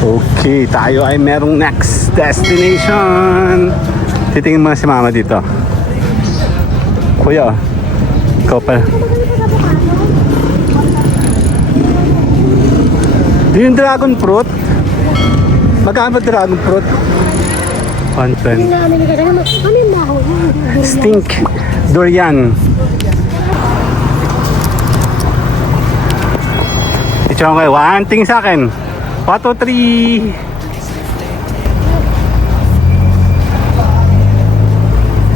Okay, tayo ay merong next destination. Titingin mo na si mama dito. Kuya, ikaw pa. Yung dragon fruit? Magkano ba dragon fruit? 120. Stink. Durian. Ito ako kayo. One thing sa akin. 1, 2, 3.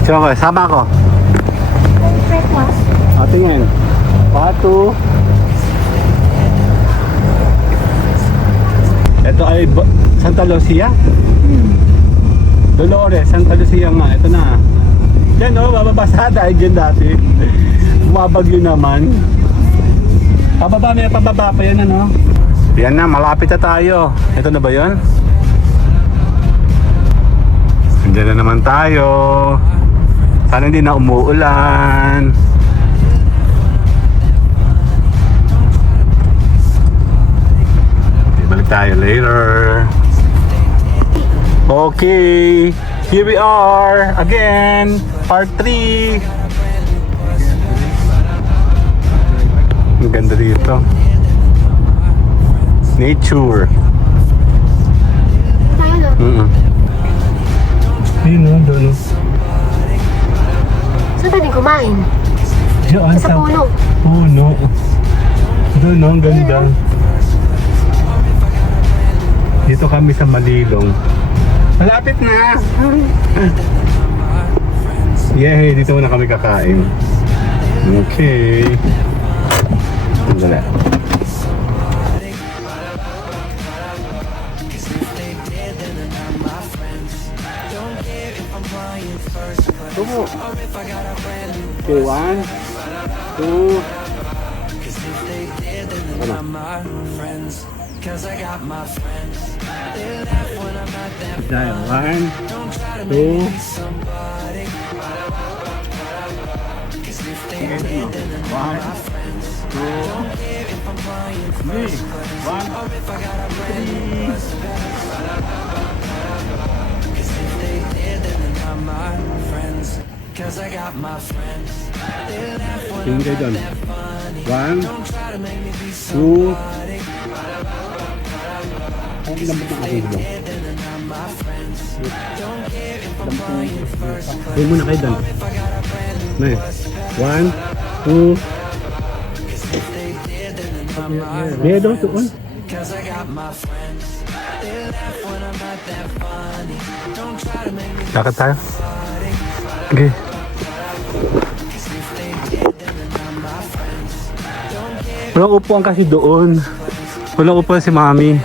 Ito ako kayo. Sama ako. Tingin. 1, 2. Ito ay Santa Lucia? Dolores, Santa Lucia nga. Ito na. Diyan o, bababasa tayo dyan dati. Bumabagyo naman. Pababa, may pababa pa yan ano. Yan na, malapit na tayo. Ito na ba yun? Diyan na naman tayo. Sana hindi na umuulan. Balik tayo later. Okay, here we are again, part 3. Ang ganda dito. Nature. Ayun o, doon o. Saan tayo kumain? Diyan Sa puno. Puno. Doon o, ang ganda. Dito kami sa Malilong. Malapit na! Yay! Dito na kami kakain. Okay. Sandali. Tumo! Okay, 1, 2. Dahil 1, 2. Tingin kayo doon. 1, 2. Ang lambot ng aking doon. Doon muna kayo doon. 1, 2. May doon doon. Lakad tayo. Okay. Walang upuan kasi doon. Walang upuan si mami.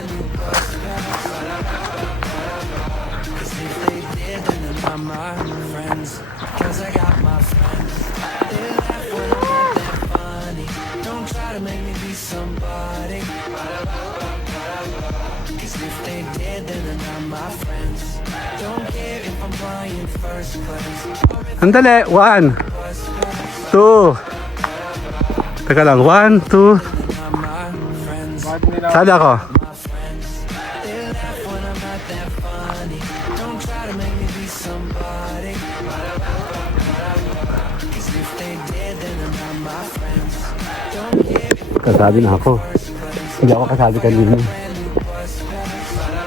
Andali, 1, 2. Teka lang, 1, 2. Saan ako? Kasabi na ako. Hindi ako kasabi kanina.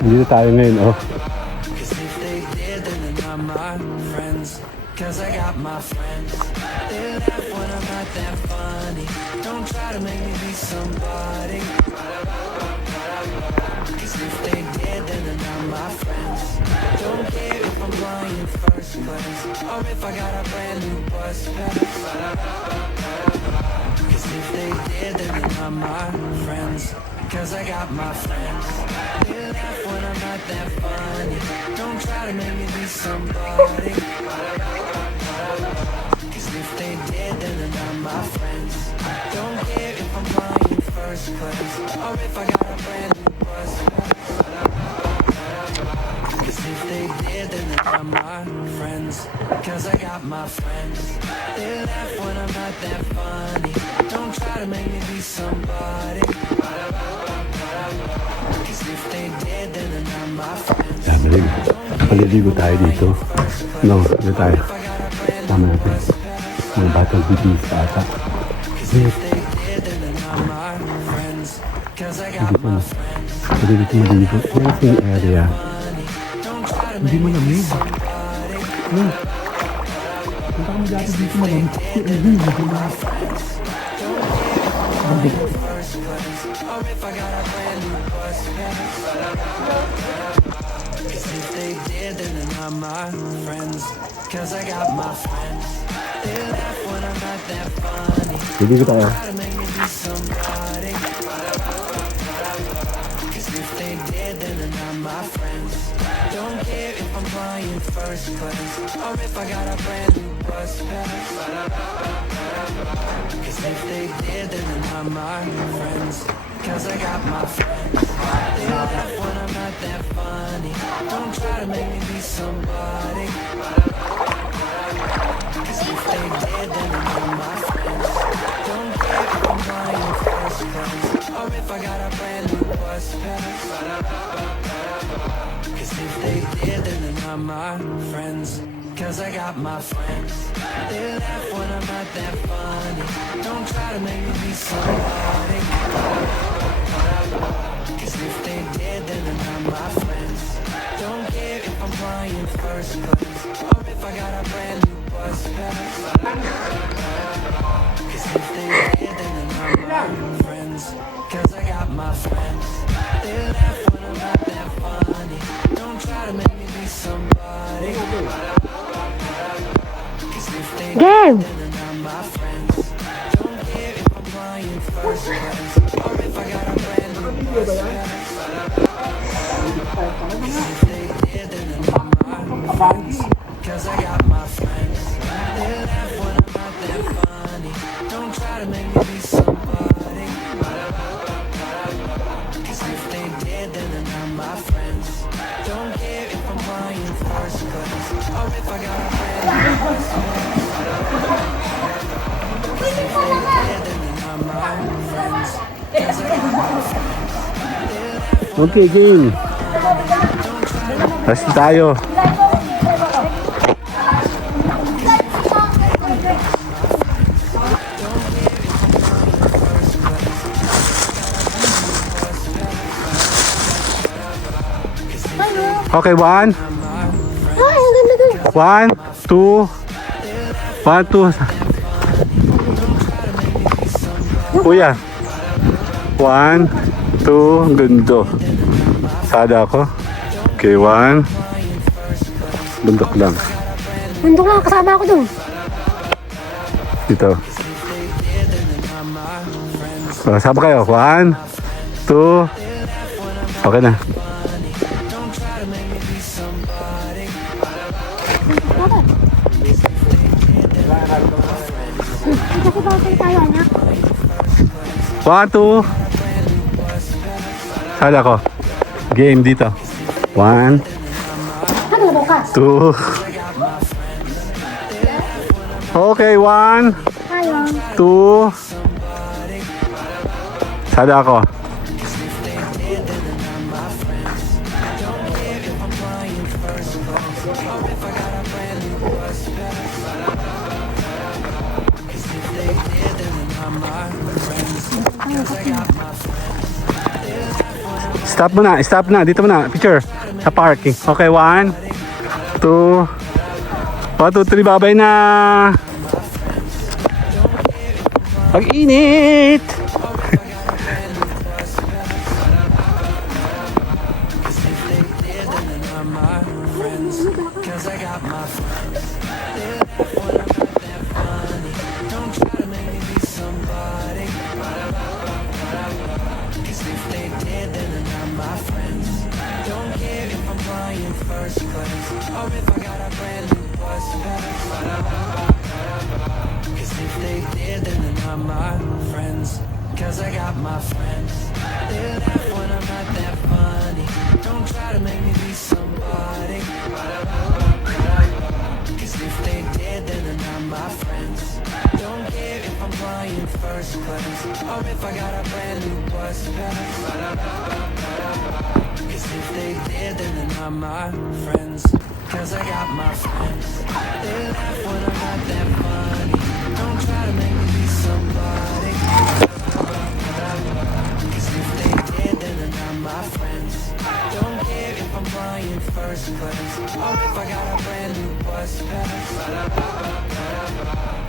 Dito tayo ngayon, oh. Cause I got my friends. They laugh when I'm not that funny. Don't try to make me be somebody. Cause if they did, then they're not my friends. Don't care if I'm lying in first place, or if I got a brand new bus. Cause if they did, then they're not my friends. Cause I got my friends. They laugh when I'm not that funny. Don't try to make me be somebody. Cause if they did, Sabi, paliligo tayo dito. No, dito tayo. Tama natin. Mga batang bibis ata. Hindi ko na. Pwede dito maligo. Yan yung area. Hindi mo lamig. No. Punta kami dati dito malamig. Hindi mo lamig. They did, then they're not my friends. Cause I got my friends. They laugh when I'm not that funny. Pwede ko tayo. Try to make me be somebody. Cause if they did, then they're not my friends. Don't care if I'm flying first class or if I got a brand new bus pass. Cause if they did, then they're not my friends. Cause I got my friends. They laugh when I'm not that funny. Don't try to make me be somebody. Cause if they did, then they're not my friends. Don't care if I'm flying first class or if I got a brand new bus pass. Cause if they did, then they're not my friends. Cause I got my friends. They laugh when I'm not that funny. Don't try to make me be somebody. Cause if they did, then they're not my friends. Don't care if I'm flying first class or if I got a brand new bus pass. Cause if they did, then they're not my friends. Cause I got my friends. They laugh when I'm not that funny. Don't try to make me be somebody. Cause if they did, then they're not my friends. Don't care if I'm flying first class or if I got a brand new bus pass. Cause if they did, then they're not my friends. Cause I got my friends. They laugh when I'm not that funny. Don't try to make me be somebody. Cause if they did, then they're not my friends. Don't care if I'm flying first class or if I got a brand new bus pass. Cause if they did, then they're not my friends. Cause I got my friends. They laugh when Okay, game. Rest tayo. Okay, one. Ay, ang ganda dun. 1, 2. 1, 2. Kuya. 1, 2. Ang ganda. Sada ako. Okay, 1. Bundok lang. Bundok lang, kasama ako dun. Dito. Sama kayo. 1, 2. Okay na. Dapat. Kasi bakit tayo, anak? 1, 2. Sada ako. Game dito. 1, Ano na bukas? 2. Okay, 1, Tayo. 2. Sada ako. Stop muna, stop na. Dito muna, picture. Sa parking. Okay, 1, 2. 1, 2, 3, babay na. Pag-init. Cause I got my friends. They laugh when I'm not that funny. Don't try to make me be somebody. Cause if they did, then they're not my friends. Don't care if I'm flying first class or if I got a brand new bus pass. Cause if they did, then they're not my friends. Cause I got my friends. They laugh when I'm not that funny. Don't try to make me be somebody. Cause if they did, then they're not my friends. Don't care if I'm flying first class, or if I got a brand new bus pass.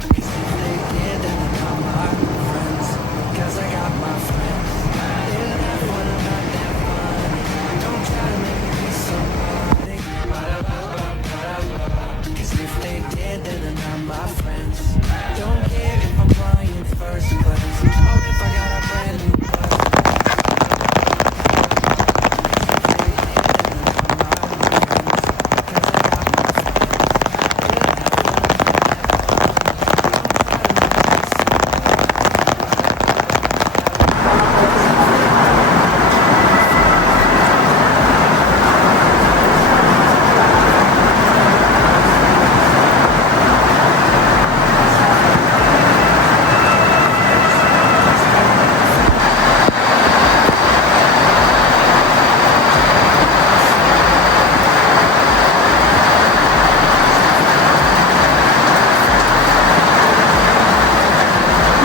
Cause if they did, then they're not my friends. Cause I got my friends. They laugh when I'm not that funny. Don't try to make me be somebody. Cause if they did, then they're not my friends. Don't care if I'm flying first class, or if I got a brand new bus pass.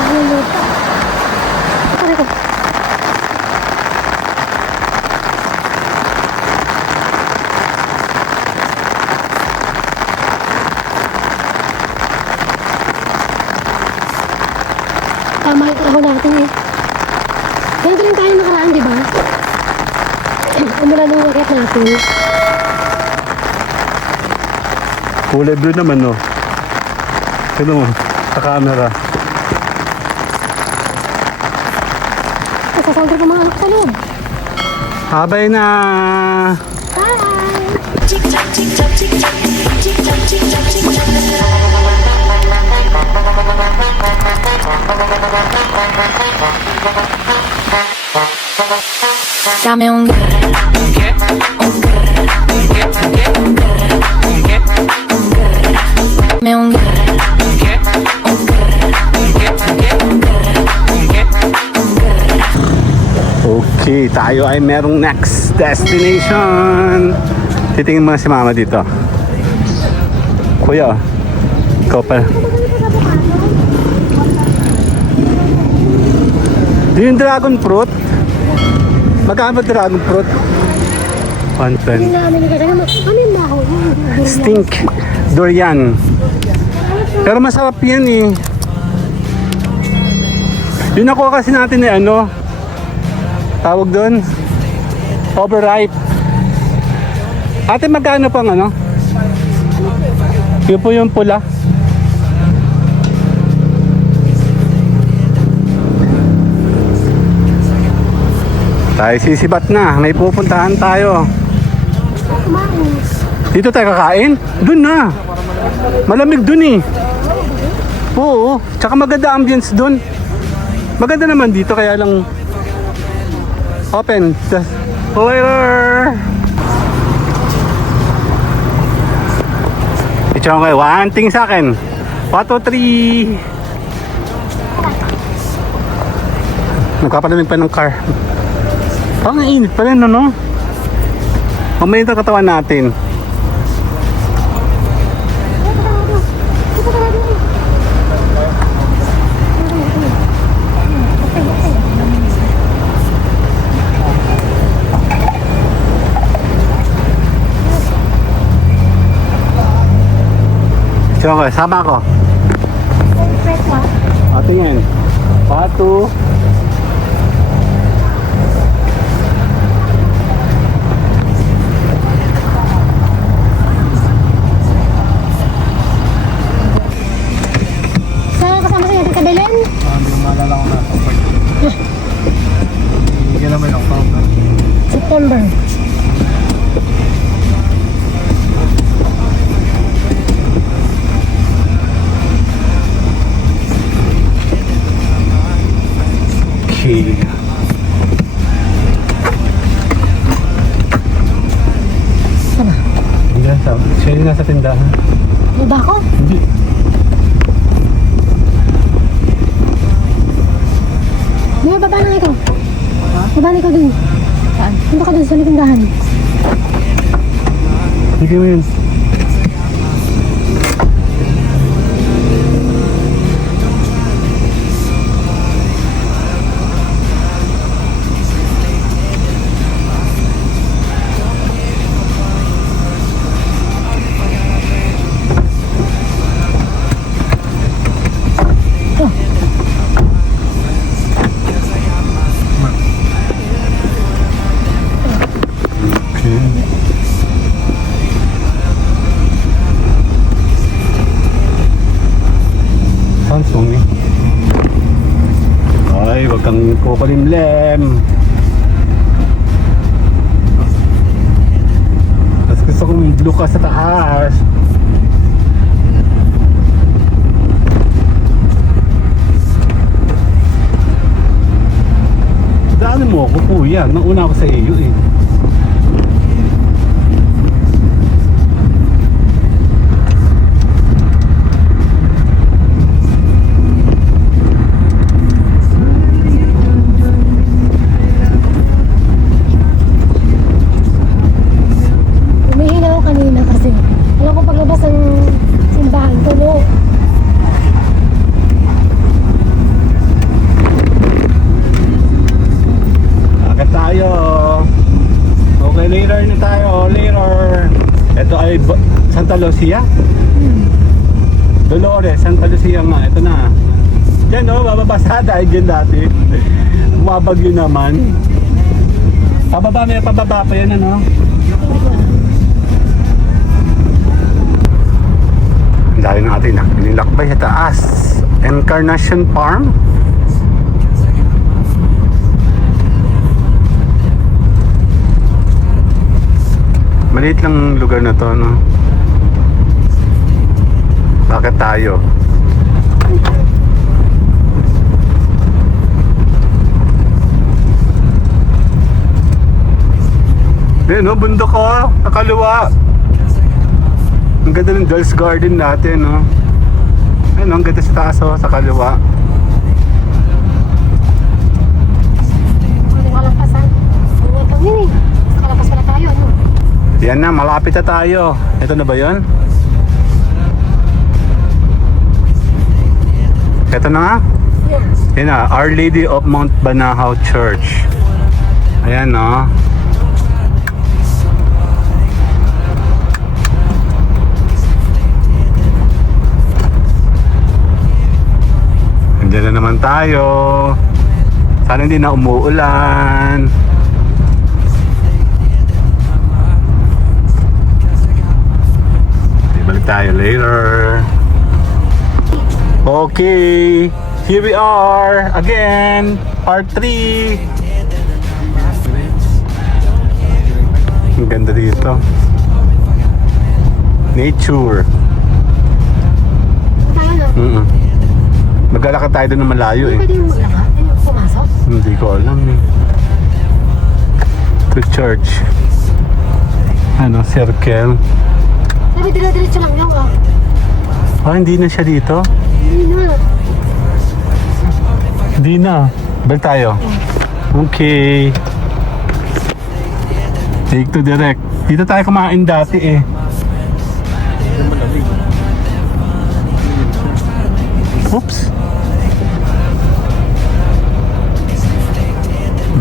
Naluluto. Aray ko. Tama yung trabaho natin eh. Ganito rin tayo nakaraan, di ba? Umulan ng wakit natin. Kulay blue naman, no? Tignan mo, sa camera. Sasandro pa mga anak sa loob. Habay na! Bye! Dame un Dame un Okay, tayo ay merong next destination. Titingin mo na si mama dito. Kuya, ikaw pa. Yung dragon fruit? Magkano ba dragon fruit? 110. Hindi namin nagkasama. Ano yung baho? Stink. Durian. Pero masarap yan eh. Yung nakuha kasi natin eh ano, tawag doon, overripe. Ate, magkano pang ano? Yun po yung pula. Tayo sisibat na, may pupuntahan tayo. Dito tayo kakain? Doon na. Malamig doon eh. Oo, tsaka maganda ambience doon. Maganda naman dito kaya lang open. Later. Ito kayo, one thing sa akin. 1, 2, 3. Nagpapalamig pa ng car. Parang init pa rin, ano? Mamaya ito katawan natin. Ito ko, sama ko. O, tingin. 1, 2. September. Okay. Sana. Hindi, siya yung nasa tindahan. Ano ba ako? Hindi. May baba na ikaw. Baba na ikaw dun. Saan? Punta ka doon sa tindahan. Sige mo yun. Samsung eh. Ay, wag kang kukulimlem. Mas gusto kong blue ka sa taas. Daanan mo ako, kuya. Nauna ako sa iyo eh. Humihina ako kanina kasi alam ko paglabas ng simbahan ko, no? Akit tayo. Okay, later na tayo. Later. Ito ay Santa Lucia. Dolores, Santa Lucia nga. Ito na. Diyan o, bababasa tayo dyan dati. Bumabagyo naman. Pababa, may pababa pa yan ano. Ang dahil ng ating nilakbay sa taas. Encarnacion Farm. Maliit lang lugar na to, no? Bakit tayo? Yan, no? Bundok ko, nakaliwa. Ang ganda ng Girls Garden natin, no? Ayun, ang ganda sa taas, oh, sa kaliwa. Hindi ko lampasan. Hindi ito yun eh. Sa kalapas pala tayo, ano? Yan na, malapit na tayo. Ito na ba yun? Ito na nga? Yes. Yan na, Our Lady of Mount Banahaw Church. Ayan, no? Andiyan na naman tayo. Sana hindi na umuulan. Balik tayo later. Okay, here we are again, part 3. Ang ganda dito. Nature. Tayo, no? Maglalakad tayo doon na malayo eh. Pwede yung maglakad. Pwede yung pumasok. Hindi ko alam eh. To church. Ano, circle. Sabi, dire-diretso lang lang, oh. Ah, hindi na siya dito? Hindi na. Hindi na. Balik tayo. Okay. Take to direct. Dito tayo kumain dati eh. Oops.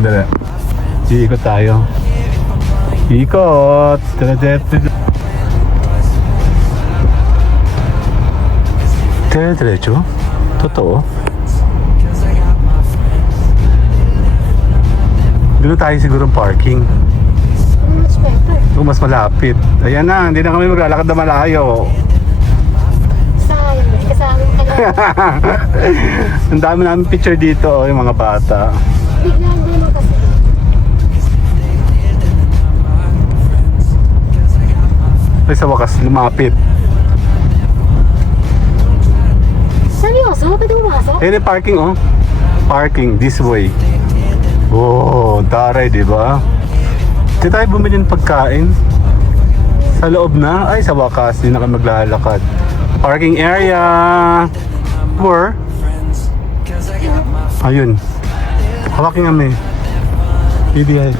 Dali. Iikot tayo. Ikot. Diretso? Totoo? Dito tayo siguro parking. Much better. Mas malapit. Ayan na, hindi na kami maglalakad na malayo. Sayang, hindi kasama yung kanya. Ang dami namin picture dito, oh, yung mga bata. Biglaan din mo kasi. Ay, sa wakas, lumapit. Seryoso? Pwede pumasok? Ayun yung parking, oh. Parking, this way. Oh, taray, di ba? Di tayo bumili ng pagkain. Sa loob na? Ay, sa wakas, hindi na kami maglalakad. Parking area. Or, ayun. Hawakin kami. BBI.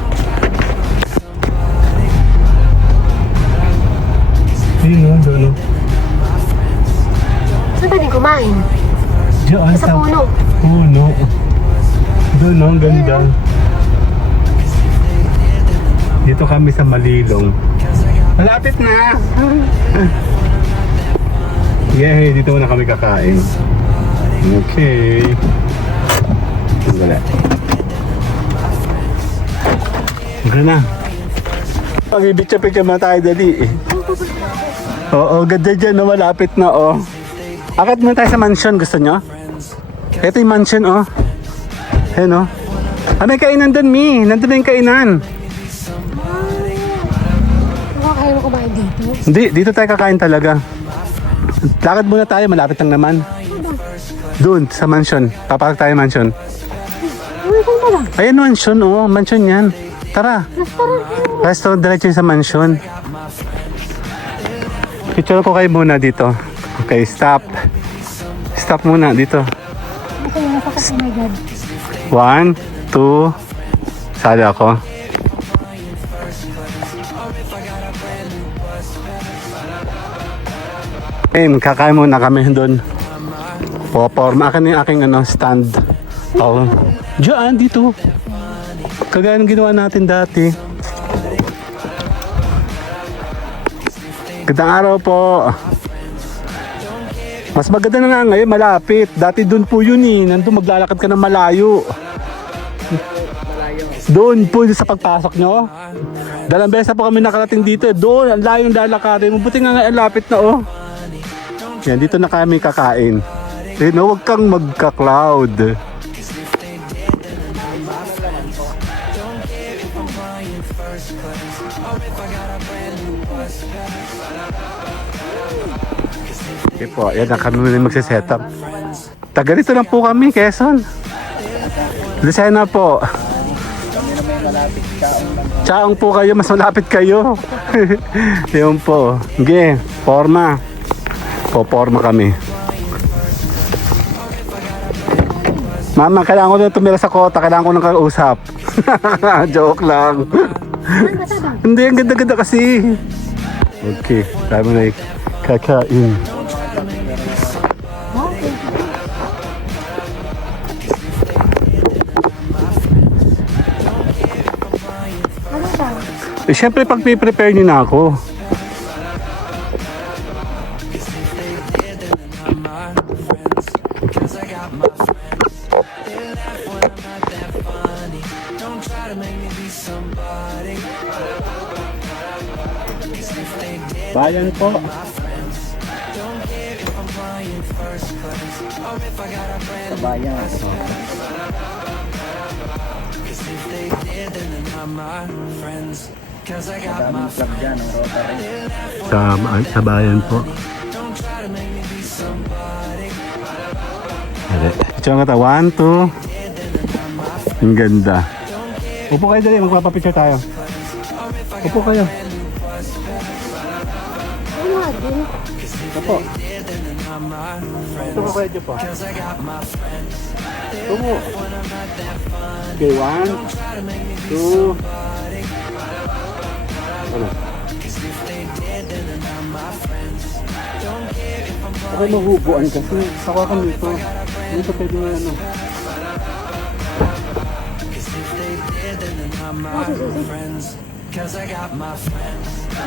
Nandito kami sa Malilong. Malapit na! Yay! Dito muna kami kakain. Okay. Wala. Wala na. Pag-ibitsa-pitsa muna tayo dali eh. Oo, ganda dyan, no? Malapit na, oh. Akit muna tayo sa mansion, gusto nyo? Ito yung mansion, oh. Ayan, oh. Ah, may kainan dun, Mi. Nandun na yung kainan. Nakakain mo kumain dito? Hindi, dito tayo kakain talaga. Lakad muna tayo, malapit lang naman. Doon, sa mansion. Papasok tayo mansion. Uy, kung ba lang? Ayan, mansion, oh. Mansion yan. Tara. Restaurant. Restaurant, diretso sa mansion. Picture ko kayo muna dito. Okay, stop. Stop muna dito. Kasi nasa ko, oh my God. 1, 2. Sali ako. Kakain muna kami doon. Poporma akin yung aking stand. Oh. Diyan, dito. Kagaya ng ginawa natin dati. Gandang araw po. Mas maganda na nga ngayon, malapit. Dati doon po yun eh. Nandun maglalakad ka ng malayo. Doon po sa pagpasok nyo. Dalang beses po kami nakarating dito. Doon, ang layo ng lalakarin. Mabuti nga ngayon, lapit na oh. Yan, dito na kami kakain. Eh no, huwag kang magka-cloud. Okay po, yan na kami muna magsisetup. Taga dito lang po kami, Quezon. Lucena po. Chaong po kayo, mas malapit kayo. Yun po. Okay, forma. Poporma kami. Mama, kailangan ko na tumira sa kota. Kailangan ko nang kausap. Joke lang. Hindi, ang ganda-ganda kasi. Okay, tayo mo na kakain. Ano ba? Eh, syempre pag prepare niyo na ako. Bayan po. Bayan. Daming club dyan, ang Rotary. Sa bayan po. Ito nga ta, 1, 2. Ang ganda. Upo kayo dali, magpapapicture tayo. Upo kayo. Ano din? Upo. Ito ko kayo dyan po. Upo. Okay, 1, 2. Ano? Okay, mahubuan kasi. Sawakan dito. Dito pwede mo ano.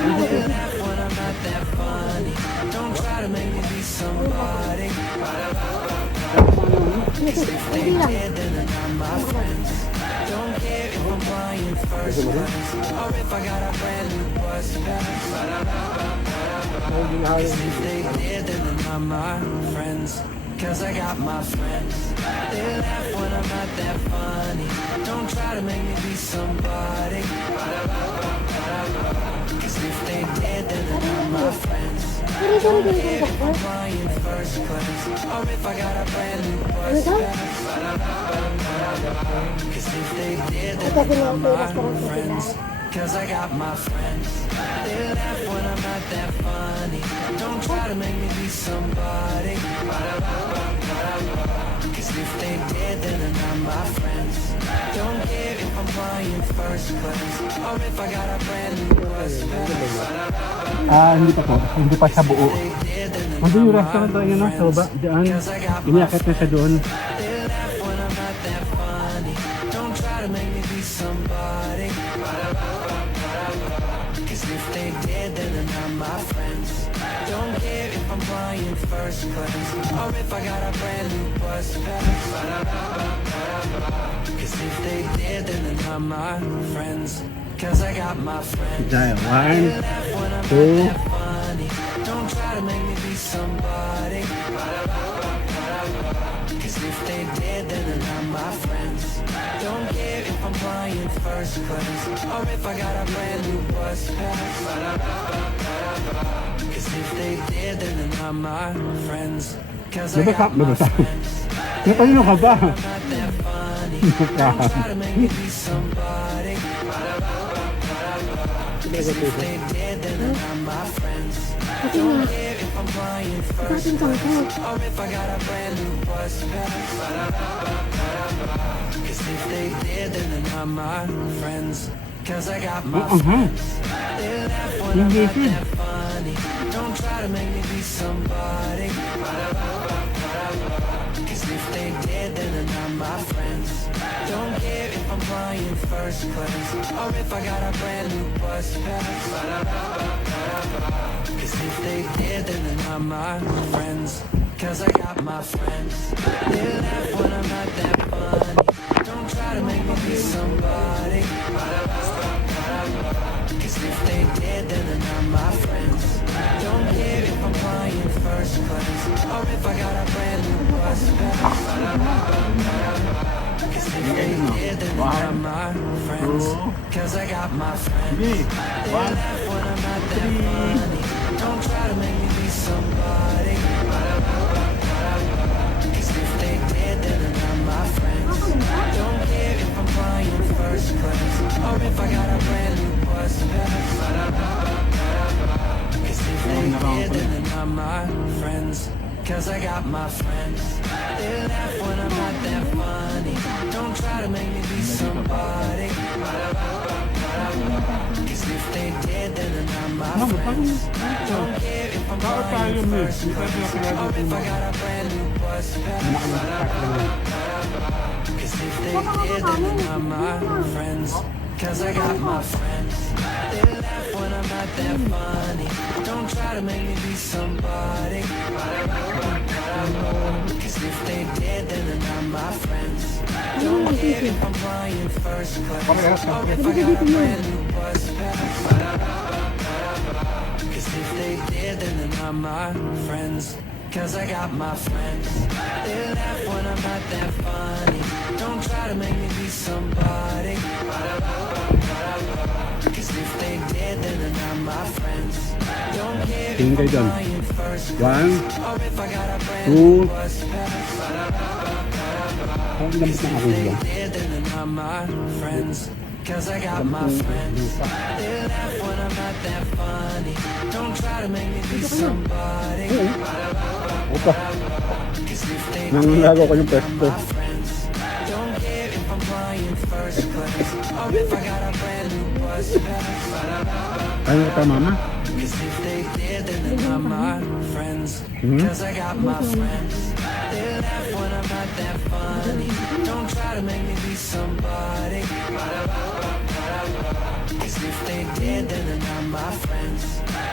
Hindi lang. Cause I got my friends. They laugh when I'm not that funny. Don't try to make me be somebody. Cause if they did, then they're not my friends. Ano din yung doktor? Flying first class. Or if I got a brand new Ano daw? Cause if they did, then Ito din yung restaurant sa sila. cause I got my friends. They laugh when I'm not that funny. Don't try to make me be somebody. Cause if they did, then they're not my friends. Don't care if I'm flying first class. Or if I got a brand new bus. Hindi pa po. Hindi pa siya buo. Ano yung restaurant tayo no? Sa baba? Diyan. Iniakit na siya doon. They laugh when I'm not that funny. Don't try to make me be somebody. they did, then they're not my friends. Don't care if I'm flying first class or if I got a brand new bus pass. Cause if they did, then they're not my friends. Cause I got my friends. Dahil, They 1, laugh when I'm 2, not that funny. Don't try to make me be somebody. Cause if they did, then they're not my friends. Don't care if I'm flying first class or if I got a brand new bus pass. Cause if they did, then they're not my friends. Cause I got my friends. Natalino ka ba? Not that funny. Don't try to make me be somebody. Cause if they did, then they're not my friends. Kasi Don't nga, care if I'm flying sa first ating sangkot. or if I got a brand new bus pass. Cause if they did, then they're not my friends. Cause I got my friends. They laugh when I'm not that funny. Don't try to make me be somebody. Cause if they did, then they're not my friends. Don't care if I'm flying first class or if I got a brand new bus pass. Cause if they did, then they're not my friends. Cause I got my friends. They laugh when I'm not that funny. Don't try to make me be somebody. Cause if they did, then they're not my friends. Don't care if I'm flying first class or if I got a brand new bus pass. Cause if they did, then they're not my friends. Cause I got my friends. They laugh when I'm not that funny. Don't try to make me be somebody. Cause if they did, then they're not my friends. Don't care if I'm flying first class or if I got a brand new bus pass. Cause if they did, then they're not my friends. Cause I got my friends. They laugh when I'm not that funny. Don't try to make me be somebody. Cause if they did, then they're not my friends. Don't care if I'm flying first class or if I got a brand new bus pass. Cause if they did, then they're not my friends. Cause I got my friends. They laugh when I'm not that funny. Don't try to make me be somebody. Cause if they did, then they're not my friends. Don't care if I'm flying first class or if I got a brand new bus pass. Cause if they did, then they're not my friends. Cause I got my friends. They laugh when I'm not that funny. Don't try to make me be somebody. Cause if they did, then they're not my friends. Don't care if Tingin kayo I'm dyan. flying first 1, or if I got a brand 2, new bus pass. Ang lambot ng ako They dyan. did, then they're not my friends. Cause I got my friends. They laugh when I'm not that funny. Don't try to make me be somebody. Opa, Cause if they nangungago ko yung did, pwesto. my friends. Don't care if I'm flying first class or if I got a brand new bus pass. Ano ka mama? Cause if they did, then they're not my friends. Cause I got my friends. They laugh when I'm not that funny. Don't try to make me be somebody. Cause if they did, then they're not my friends.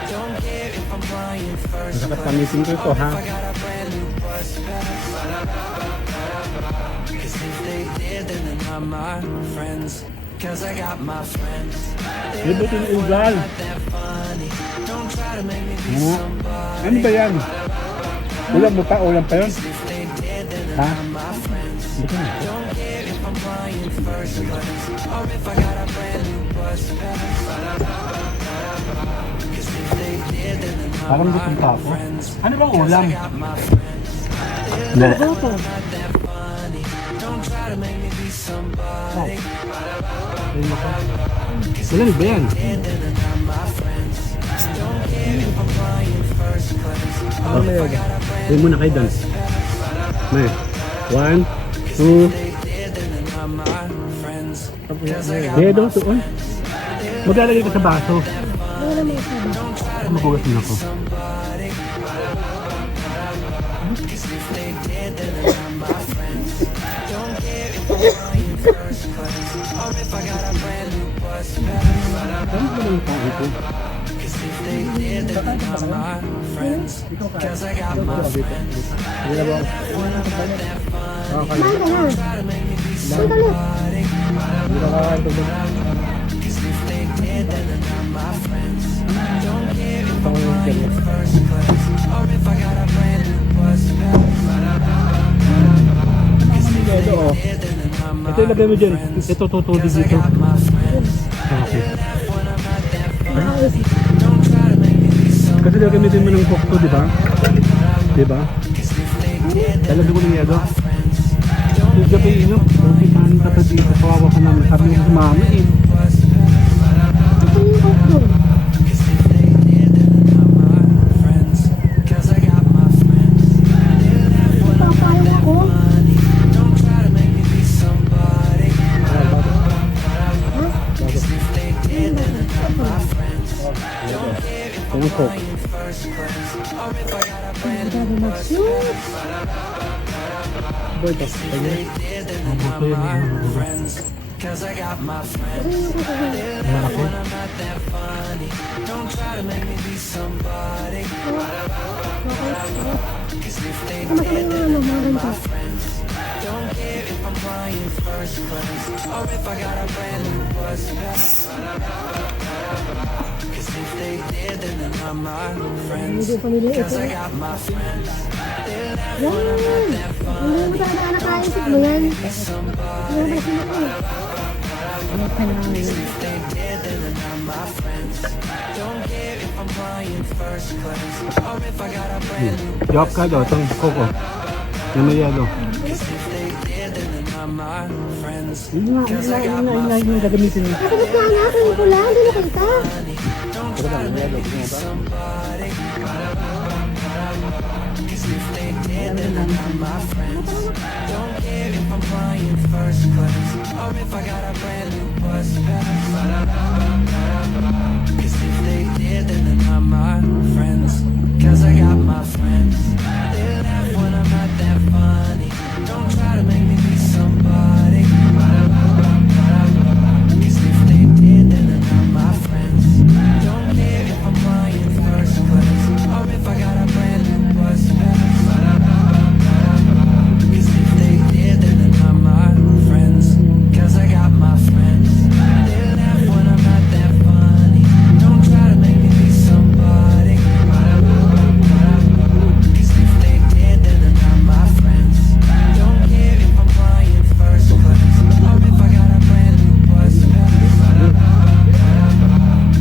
Don't care if I'm flying first Masakit class kamitin ko ito or ha. if I got a brand new bus pass. Cause if they did, then they're not my friends. Cause I got my friends. They Libutin laugh when ugal. I'm not that funny. Don't try to make me be Ano? somebody. Ano ba yan? Ulam mo pa? Ulam pa yun? If they did, then they're Ha? not my friends. Buto na. Don't care if I'm flying first class or if I got a brand new bus pass. Cause if they did, then they're not Parang my gutom pa ako. friends. Ano bang Cause ulam? I got my friends. Hindi. Goto. Not that funny. Don't try to make me be somebody. Ulam ba yan? Did, then they're not my friends. Don't care if I'm flying first class or if I got a brand Huwag muna kayo doon. May. 1, 2, they did, then they're not my friends. Cause I got Dedo, doon. Maglalagay ka sa baso. Wala naman isa ba? Magugas na ako. somebody. Cause if they did, then they're not my friends. Don't care if I'm flying first class or if I got a brand new bus pass. Ano ba yung tao ito? Cause Kumain ka na. Sandali. Ito ilagay mo dyan. Ito tutuli dito. Okay. Kasi gagamitin mo ng cook to, di ba? Di ba? Talagyan ko ng yelo. Yung gabi, no? Pagkikanin ka pa dito. Kawawa ka naman. Sabi mo sa mama eh. Ito yung okro. Papayo ako. Yung cook. Ang grabe mag-shoot. Boy, tapos tayo. Cause I got my friends. Ito yung kakain. Malaki. I'm not that funny. Don't try to make me be somebody. Cause if they Kamakalain mo naman, mga ganito. don't care if I'm flying first class or if I got a brand new bus pass. Cause if they did, then they're not my friends. Hindi pamilya ito. Cause I got my friends. Yan! Hindi mo talaga nakaisip mo yan. Ano ba sila ko? Ano ka lang yun? They did, then they're not my friends. Don't care if I'm flying first class or if I got a brand new Job ka daw, itong cook oh. Yung may yelo. Cause if they did, then they're not my friends. Yun nga, yung gagamitin mo. Nakagat ka anak, yung pula, hindi na kita. Don't try to make me be somebody. Cause if they did, then they're not my friends. Don't care if I'm flying first class or if I got a brand new bus pass. Cause if they did, then they're not my friends. Cause I got my friends. They laugh when I'm not that funny. Don't try to make me be somebody. Cause if they did, then they're not my friends. Don't care if I'm flying first class or if I got a brand new bus pass. Cause if they did, then they're not my friends. Cause I got my friends. They laugh when I'm not that funny. Don't try to make me be somebody. Cause if they did, then they're not my friends. Don't care if I'm flying first class or if I got a brand new bus pass.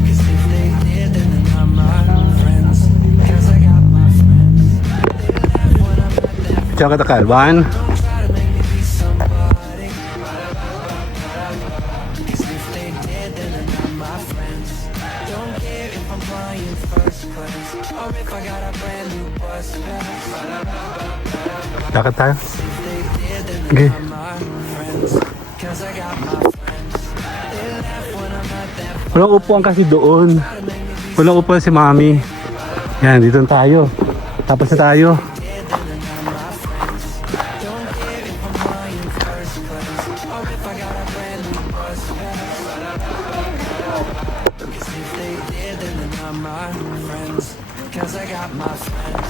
Cause if they did, then they're not my friends. Cause I got my friends. They laugh when I'm not that. Tsaka takal, one. Don't try to make me be somebody. Cause if they did, then they're not my friends. Don't care if I'm flying first class or if I got a brand new bus pass. Lakad tayo. If they did, then Okay. they're not my friends. Cause I got my friends. They laugh when I'm not that Walang upuan kasi doon. Walang upuan si mami. Yan, dito na tayo. Tapos na tayo. Don't care if I'm flying first class or if I got a brand new bus pass. Cause if they did, then they're not my friends. Cause I got my friends.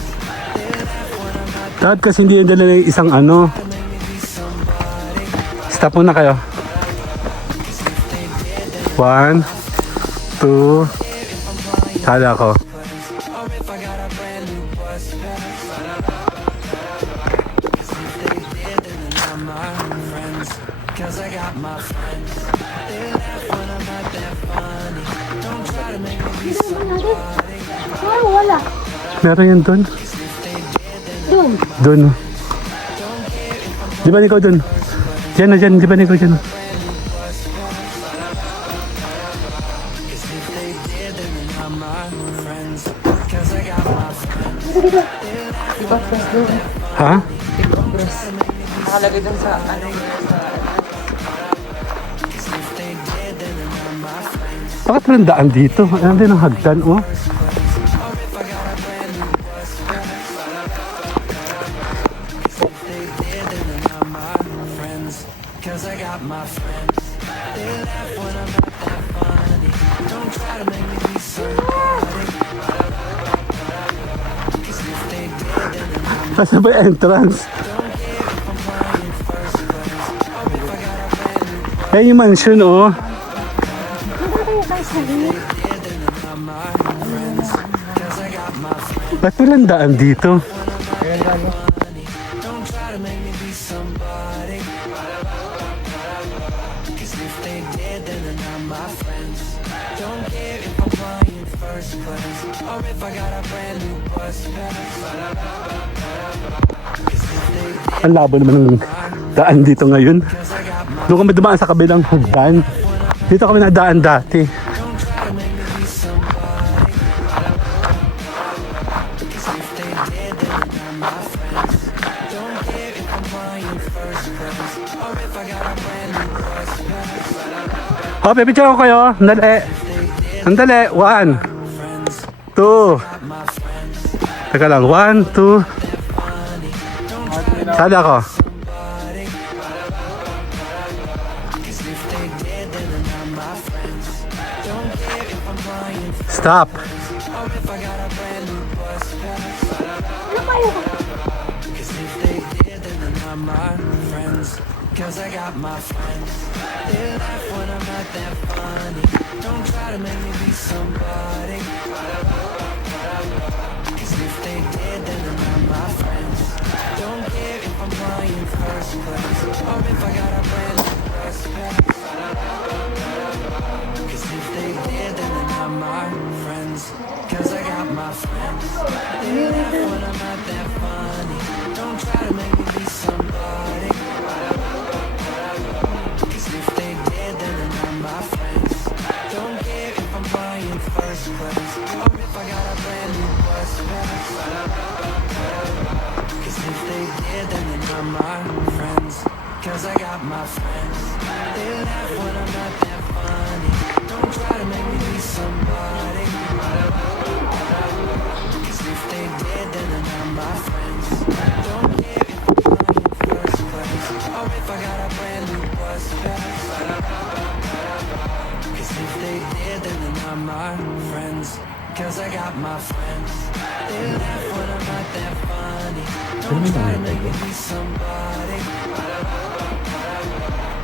They laugh when I'm not Dahil kasi hindi yung dala ng isang ano. to make me be somebody. Stop muna kayo. 1, 2, sala ko. Or if I got a brand new bus pass. Cause if they did, then they're not my friends. Cause I got my friends. They laugh when I'm not that funny. Don't try to make me be Hindi naman natin. somebody. Ay, wala. Meron yun doon. Doon. Doon. Di ba ikaw doon? Diyan na dyan. Di ba ikaw dyan? Cause I got my friends. Dito, dito. Diba, first doon. Ha? Congress. Nakalagay dun sa ano sa Bakit walang daan dito? Ano din ang hagdan, oh? Cause I got my friends. They laugh when I'm not that funny. Don't try to make me be somebody. Nasa ba yung entrance? Ayun yung mansion, oh. Ano kayo sabi? Ba't walang daan dito? Ang labo naman ng daan dito ngayon. Doon kami dumaan sa kabilang hagdan. Dito kami nadaan dati. Oh, pipicture ko kayo. Sandali. Sandali. 1, 2. Teka lang. 1, 2. Sali ako. Stop. Cause I got my friends. They laugh when I'm not that funny. Don't try to make me be somebody. Cause if they did, then they're not my friends. Don't care if I'm flying first class or if I got a brand new bus pass. Cause if they did, then they're not my friends. Cause I got my friends. They laugh when I'm not that funny. Don't try to make me be somebody. First class, or if I got a brand new bus pass. Cause if they did, then they're not my friends. Cause I got my friends. They laugh when I'm not that funny. Don't try to make me be somebody. Cause if they did, then they're not my friends. Don't care if I'm flying first class, or if I got a brand new bus pass. Cause if they did, then they're not my friends. Cause I got my friends. They laugh when I'm not that funny. Don't try to make me be somebody.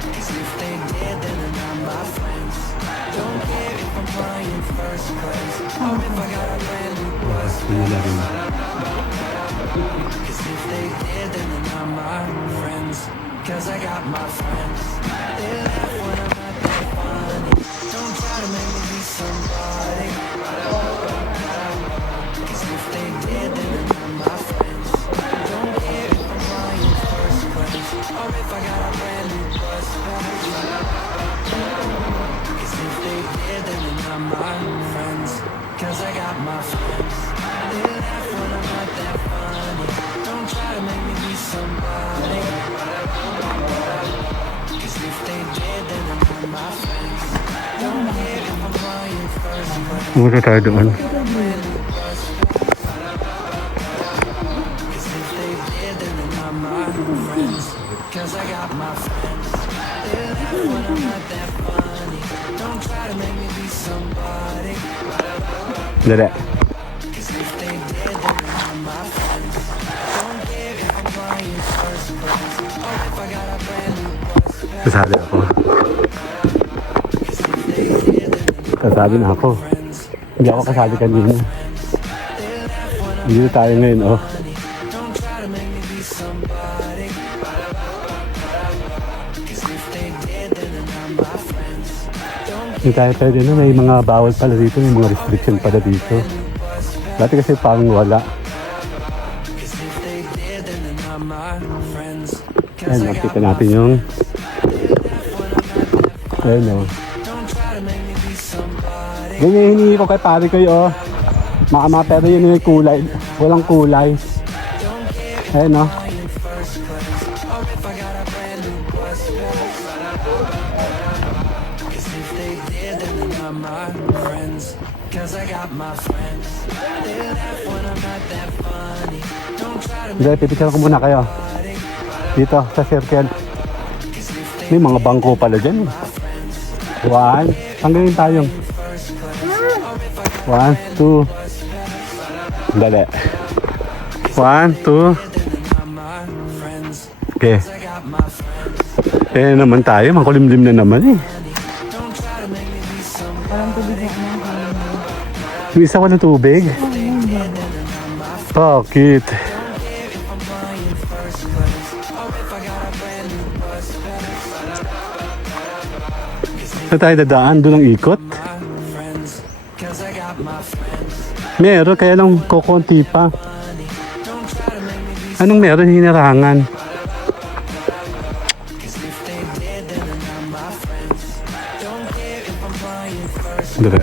Cause if they did, then they're not my friends. Don't care if I'm flying first class or if I got a brand new bus. Cause if they did, then they're not my friends. Cause I got my friends. They laugh when I'm not that funny. Don't try to make me be somebody. Cause if they did, then they're not my friends. Don't care if I'm flying first class or if I got a brand new bus pass. Cause if they did, then they're not my friends. Cause I got my friends. They laugh when I'm not that funny. Don't try to make me be somebody. Cause if they did, then they're not my friends. Don't care if I'm flying first class. Muna tayo doon. Cause if they did, then they're not my friends. Cause I got my friends. They laugh when I'm not that funny. Don't try to make me be somebody. Dali. Cause if they did, then they're not my friends. Don't care if I'm flying first class or if I got a brand new bus pass. Kasali ako. Cause if they did, then they're not Kasali na ako. friends. Hindi ako kasali kanina. Dito tayo ngayon, oh. Don't try to make me be somebody. Cause if they did, then they're not my friends. Don't Hindi tayo pwede na. May mga bawal pala dito. May mga restriction pala dito. Dati kasi parang wala. Cause if they did, then they're not my friends. Ayun, makita natin yung... Ayun, oh. Don't try to make me be somebody. Ganyan yung hinihingi ko kay pare ko, oh. Makama, pero yun yung kulay. Walang kulay. Ayun, oh. Flying first class or if I got a brand new bus pass. Cause if they did, then they're not my friends. Cause I got my friends. They laugh when I'm not that funny. Don't try to Hindi, pipicture ko muna kayo. Dito, sa circle. May mga bangko pala dyan. 1. Hanggang yun tayong. 1, 2. Dali. 1, 2. palengke. Eh naman tayo, makulimlim na naman eh. Parang tubig na Yung isa walang tubig? Bakit? Saan tayo dadaan? Doon ang ikot? Meron, kaya lang kukunti pa. Anong meron hinarangan? Dali.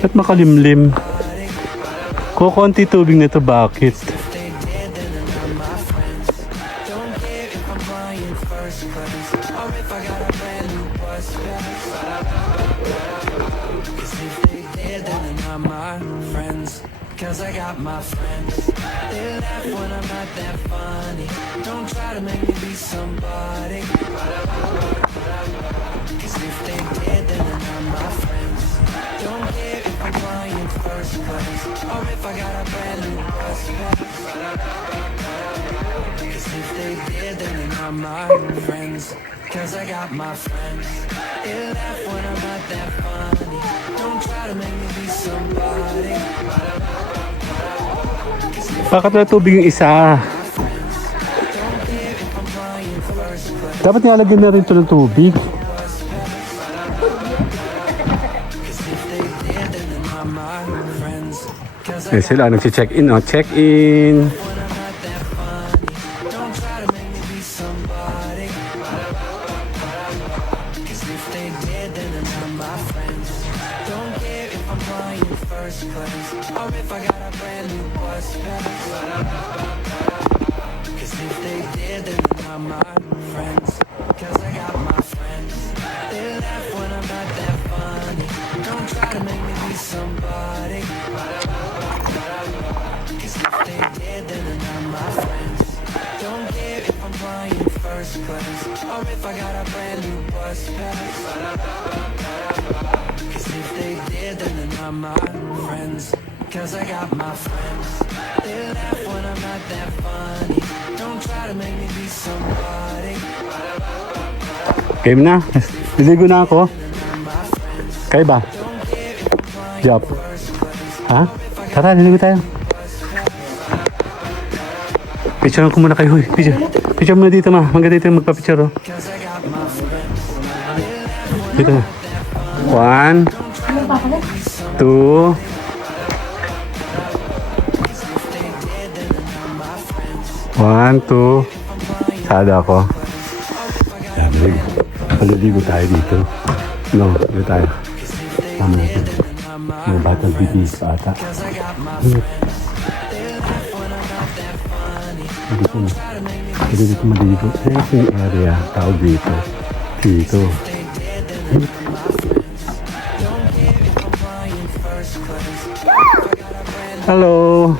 At makalimlim. Kukunti tubig nito, bakit? Cause I got my friends. They laugh when I'm not that funny. Don't try to make me be somebody. Cause if they did, then they're not my friends. Don't care if I'm flying first class or if I got a brand new bus pass. Cause if they did, then they're not my friends. Cause I got my friends. They laugh when I'm not that funny. Don't try to make me be somebody. Bakit wala tubig yung isa? Dapat nilalagyan na rin ito ng tubig. Eh sila nagsi-check-in, oh. Check-in. Cause I got my friends. They laugh when I'm not that funny. Don't try to make me be somebody. Game na. Liligo na ako. Kaya ba? Job. Ha? Tara, liligo tayo. Picture ko muna kayo. Picture. Picture muna dito, ma. Maganda dito magpa-picture, oh. Dito na. 1 2 1, 2. Sada ako. Paliligo tayo dito. No, dito tayo. Tama natin. Mga batang bibis pa ata. Dito maligo. Fencing area. Tawag dito. Dito. Hello.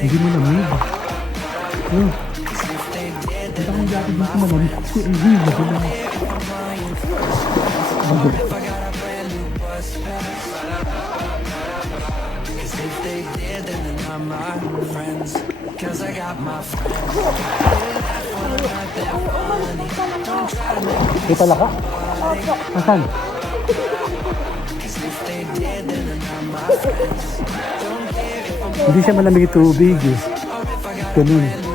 Hindi mo lamig. Punta kong dati dito malamig. Hindi mo lamig. Cause I got my friends. May pala ka? Asan? Hindi siya malamig yung tubig eh. Ganun.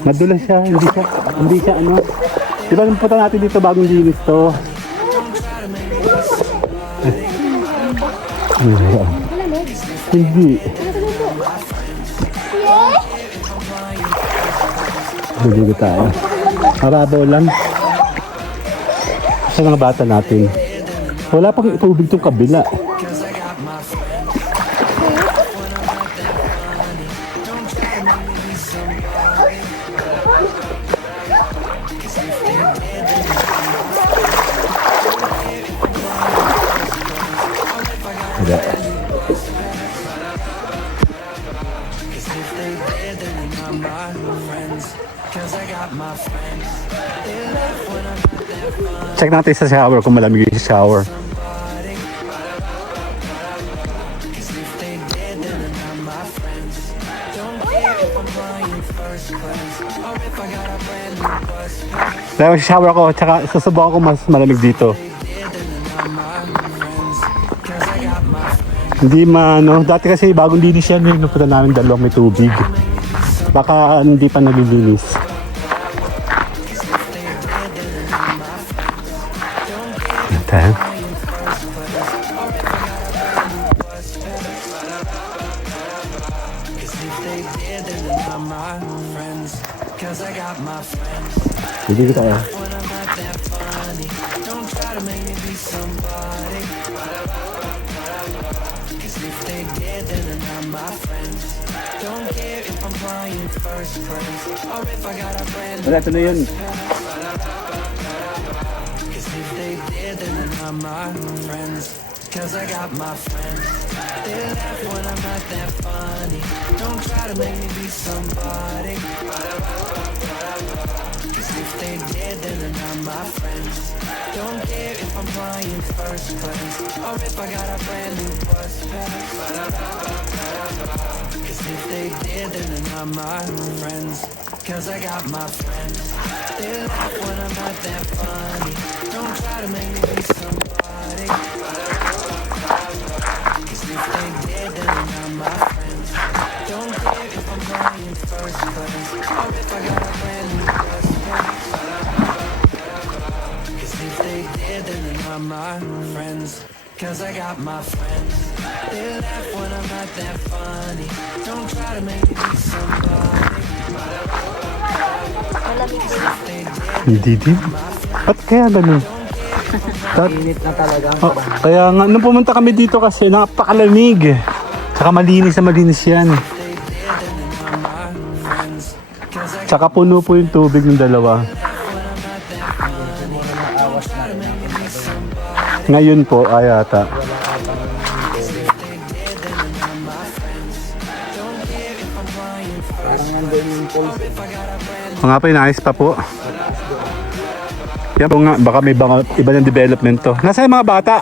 Madulas siya, hindi siya ano. Di ba punta natin dito bagong linis to? Hindi. Naligo tayo. Marabaw lang. Saan ang bata natin? Wala pang tubig itong kabila. Wala. Check natin sa shower kung malamig yung shower. Dahil sa shower ko, tsaka susubukan ko mas malamig dito. Hindi dati kasi bagong linis yan, napunta namin dalawang may tubig. Baka hindi pa naglilinis. Tayo. Hindi ko tayo. Wala, ito na yun. Cause I got my friends. They laugh when I'm not that funny. Don't try to make me be somebody. Cause if they did, then they're not my friends. Don't care if I'm flying first class or if I got a brand new bus pass. Cause if they did, then they're not my friends. Cause I got my friends. They laugh when I'm not that funny. Don't try to make me be somebody. Cause if they did, then they're not my friends. Don't care if I'm flying first class or if I got a brand new bus pass. Cause if they did, then they're not my friends. Cause I got my friends. They laugh when I'm not that funny. Don't try to make me be somebody. Hindi din. Ba't kaya ganun? Init na talaga. Oh, kaya nga, nung pumunta kami dito kasi napakalamig. Tsaka malinis yan. Tsaka puno po yung tubig ng dalawa. Ngayon po, ayata. Mga pa, inaayos pa po. Yan po nga, baka may iba ng development to. Nasa yung mga bata?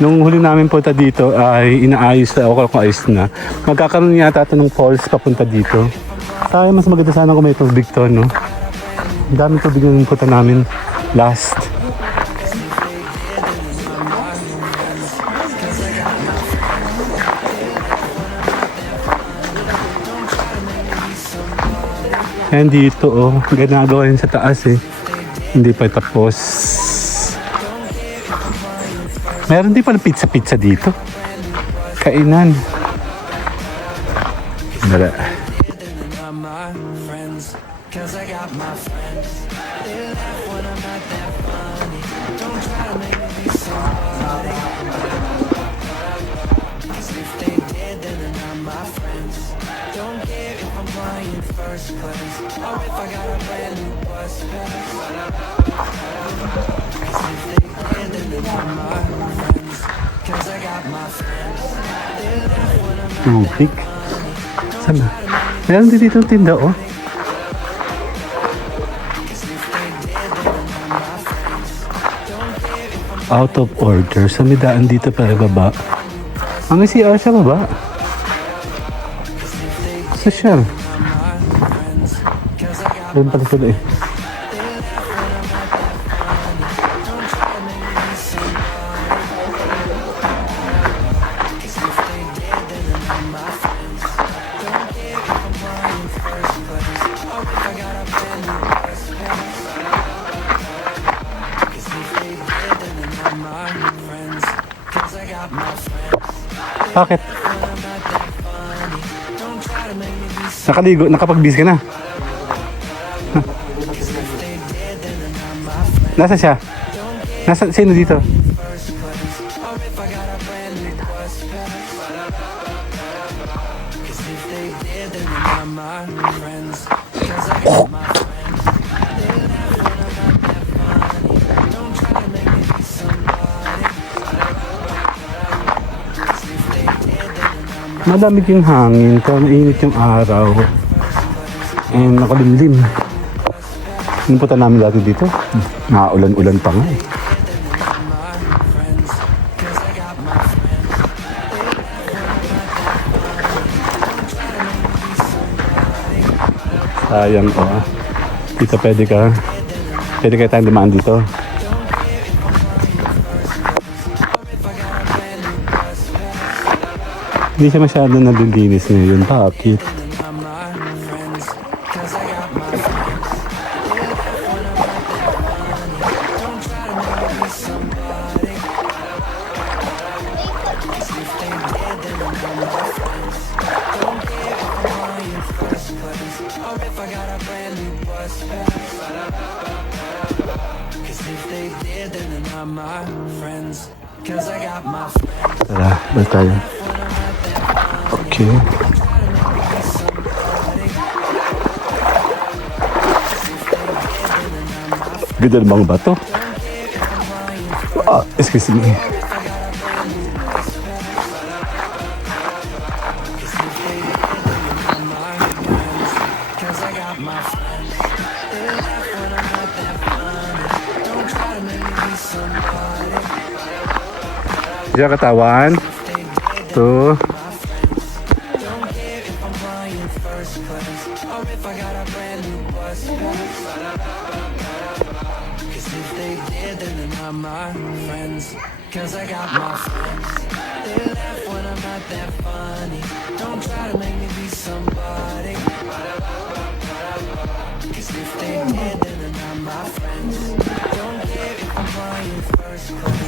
Nung huli namin punta dito ay inaayos na ako kung ayos na. Magkakaroon yata ito ng falls papunta dito. Kaya mas maganda sana kung may tubig to, no? Ang daming tubig yung punta namin last. Yan dito, oh. Ginagawa yun sa taas, eh. Hindi pa tapos. Meron din pala pizza-pizza dito. Kainan. Dala. Cause I got my friends. They laugh when I'm not that funny. Don't try to make me be somebody. Cause if they did, then they're not my friends. Don't care if I'm flying first class or if I got a brand new bus pass. Cause if they did, then they're not my friends. Cause I got my friends. They laugh when I'm not Tubig. Sana? Meron din dito tinda, oh. Out of order. Sa may daan dito para baba. Ang CR sa baba. Sa siya. Doon pala sila, eh. Bakit? Nakaligo, nakapag-bis ka na. Huh? Nasa siya? Nasa, sino dito? Malamig yung hangin, kaya mainit yung araw. And nakalimlim. Punta namin dati dito. Nakaulan-ulan pa nga eh. Sayang ko ah. Dito pwede kayo tayong dumaan dito. Hindi siya masyado nalilinis ngayon. Bakit? Tara, balik tayo. Okay. Ganda bang bato? Ah, excuse me. Diyan katawan. 2.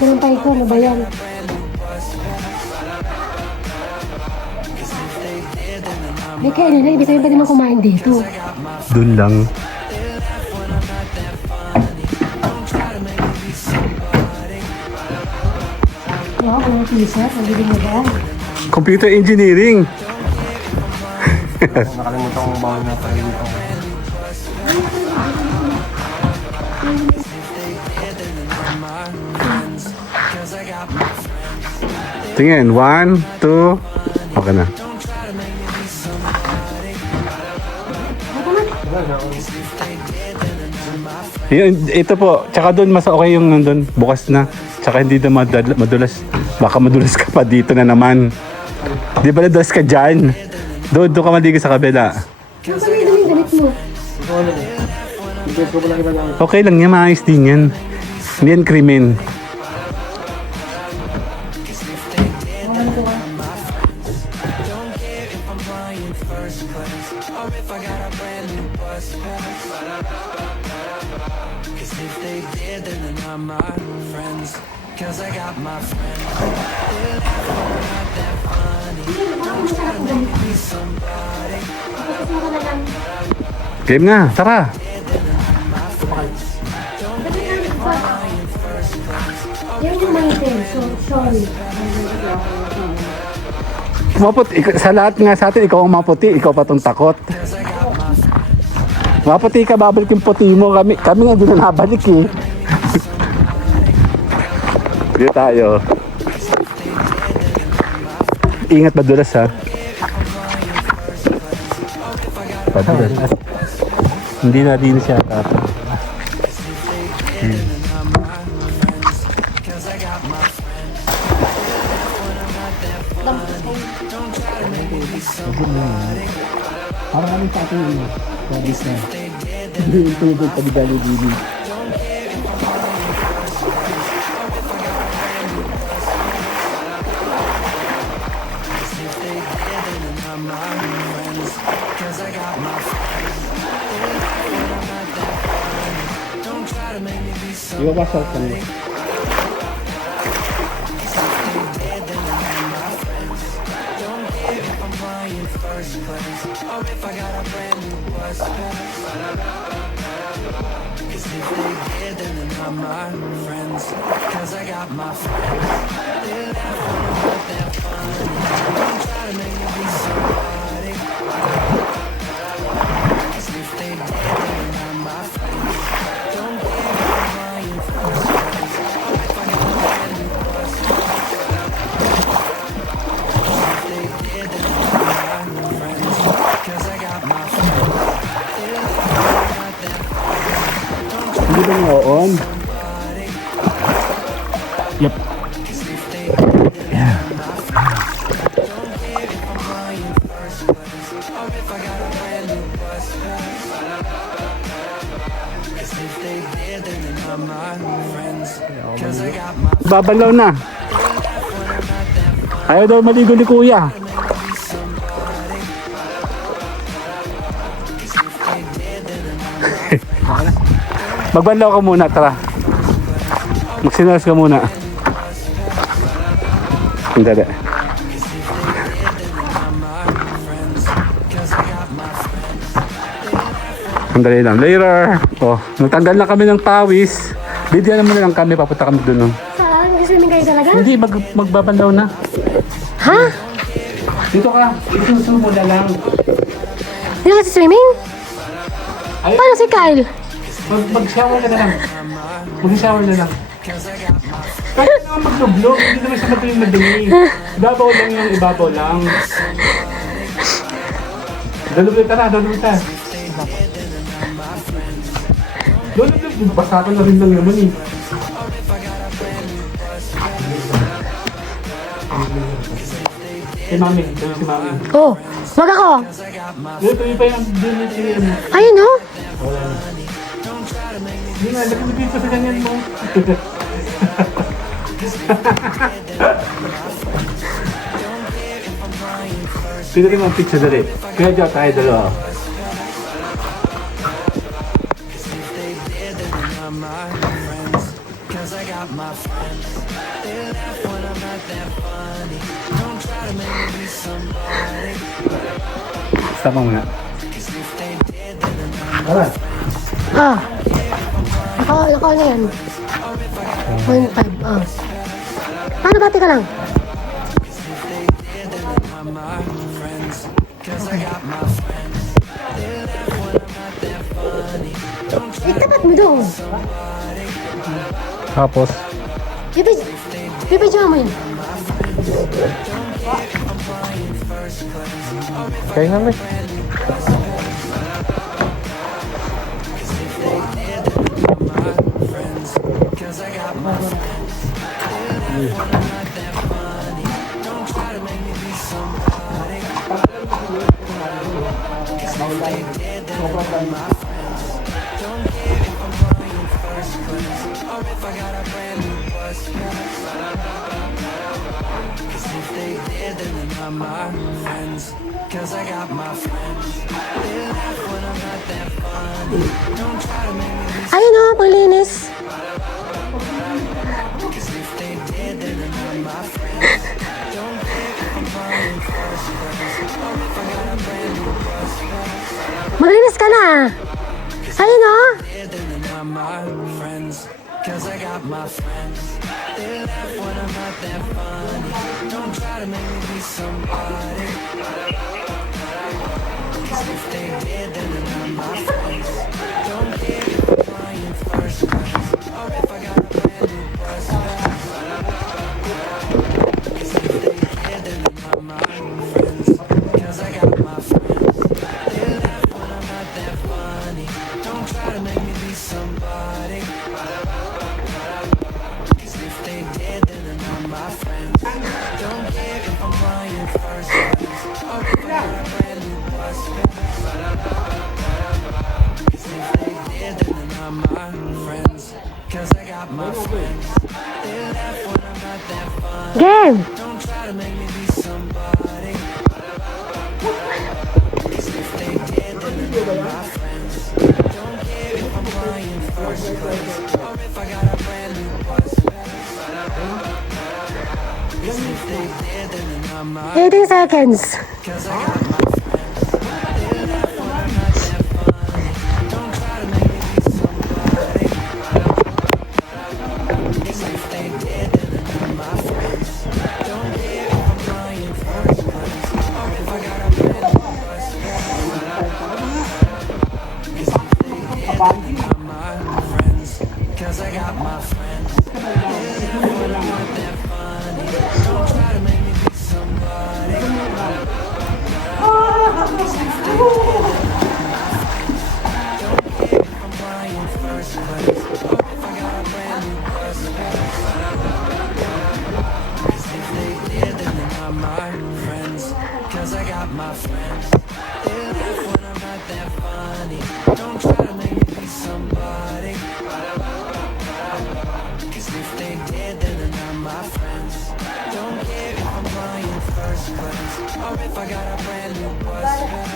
Sinampay ko, ano ba yan? Hindi kayo nila, hindi kayo pwede na kumain dito. Doon lang. Wow, mga pisa, pagiging mo ba? Computer engineering. Nakalimutan kong bawal na tayo dito. Tingin, 1, 2. Okay na. Ito po, tsaka doon mas okay yung nandun, bukas na. Tsaka hindi na madulas. Baka madulas ka pa dito na naman. Di ba nadulas ka dyan? Doon ka maligo sa kabila. Ano ba yung damit mo? Okay lang yan, maayos din yan. Hindi yan krimen. Game na, tara. Yan yung manitin, so sorry. Maputi, sa lahat nga sa atin, ikaw ang maputi, ikaw pa tong takot. Maputi ka, babalik yung puti mo. Kami nga din na nabalik eh. Dito tayo. Ingat madulas ha. Padulas. Hindi na din siya. Parang kami sa atin yun. Pwede na. Hindi yung tugod pag dali-dili. Iwawash out lang. in first place, or if I got a brand new bus pass. 'Cause if they did, then they're not my friends. 'Cause I got my friends. They laugh when I'm not that funny. Don't try to make me be somebody. 'Cause if they did, then they're not my friends. Don't care if I'm buying first place, or if I got a brand new bus pass. 'Cause if they did, then they're not my friends. 'Cause I got my friends. They laugh when I'm not that funny. Hindi ba nga-on? Yep. Babalaw na. Ayaw daw maligo ni Kuya. Magbanlaw ka muna, tara. Magsinalas ka muna. Hindi. Sandali lang. Later. Oh, natanggal na kami ng pawis. Bigyan naman lang kami. Papunta kami doon. Oh. Saan? Mag-swimming kayo talaga? Hindi, magbabanlaw na. Ha? Dito ka. Isusumo na lang. Hindi ka sa swimming? Ay, Paano si Kyle? mag-shower ka na lang. Mag-shower na lang. Kahit naman maglublog, hindi naman siya madumi. Ibabaw lang yung ibabaw lang. Dalublit ka na, dalublit ka. Dalublit, basa ka na rin lang naman eh. Si Mami, si Mami. Oh, wag ako. Dito, yung pa yung dito. Ayun oh. Hindi nga, nakilipid ko sa ganyan mo. Pino rin ang pizza dali. Kaya dyan tayo dalawa. Sama mo nga. Tara. Ah. Naka ano yan? 0.5. Ah. Paano bati ka lang? Itapat mo doon. Tapos? Bibidyo mo yun. Kaya namin. Cause I got my friends. They laugh when I'm not that funny. Don't try to make me be Ayun oh, paglinis. Cause if they did, then they're not my friends. Don't care if I'm buying first place, or if I got a brand new bus pass. Maglinis ka na. Ayun oh. Then they're not my friends. Cause I got my friends. They laugh when I'm not that funny. Don't try to make me be somebody. Cause if they did, then they're not my friends. Don't care if I'm buying first place, or if I got a brand new bus pass. Cause if they did, then they're not my friends. Cause I got my friends. They laugh when I'm not that funny. Don't try to make me be somebody. Cause if they did, then they're not my friends. Don't care if I'm buying first place, or if I got a brand new bus pass. Cause if they did, then they're not my friends. Cause I got my friends. They laugh when I'm not that funny. Game. Don't try to make me be somebody. Cause if they did, then they're not my friends. Don't care if I'm buying first place, or if I got a brand new bus pass. Cause if they did, then they're not my 18 seconds. Cause I got my if I got a brand new bus fare?